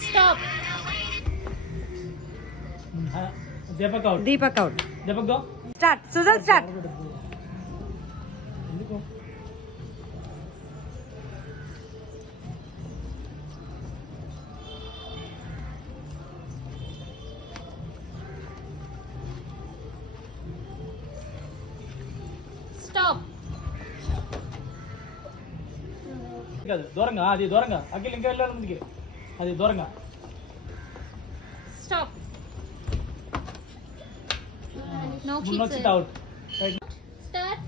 Stop. Deepak out. Deepak out. Deepak go. Start. Sujal start. Stop. దూరంగా అది దూరంగా అఖిల్ ఇంకా వెళ్ళాలి ముందుకి అది దూరంగా Stop. No ముందు kicks. వచ్చి out right Start.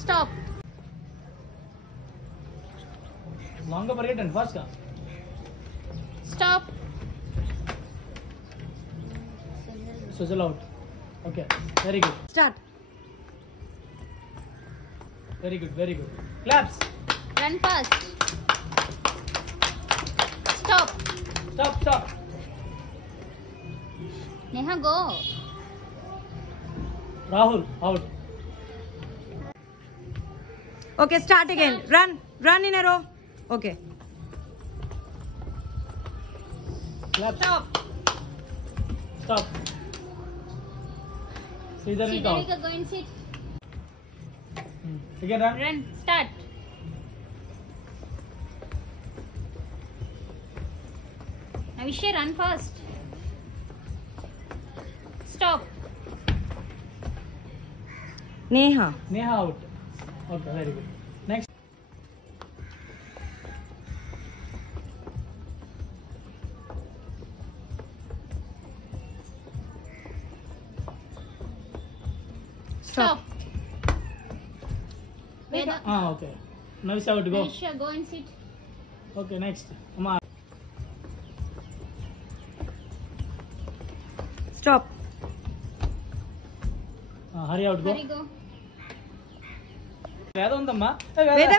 Stop. Long గా పరిగెట్టండి ఫాస్ట్ గా Stop. Sujal out okay very good Start. Very good claps Run fast. Stop. Stop Neha, go. Rahul out Okay, start again. Run in a row. Okay. Claps Stop. Stop Sridhar ఇంకా out Sridharika, go and sit. Again run Run. Start. Navishya, run fast. Stop. Neha. Neha out okay very good next Stop. Veda. Okay Navish out go Navishya, go and sit. Okay next అమ్మా Stop. Hari out go Hari, go. వేద ఉందమ్మా Veda,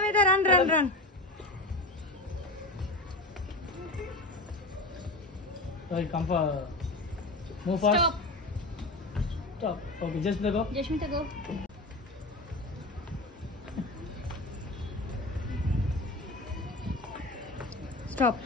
run. Move fast Stop. Stop okay just go Jashmita, go. Stop.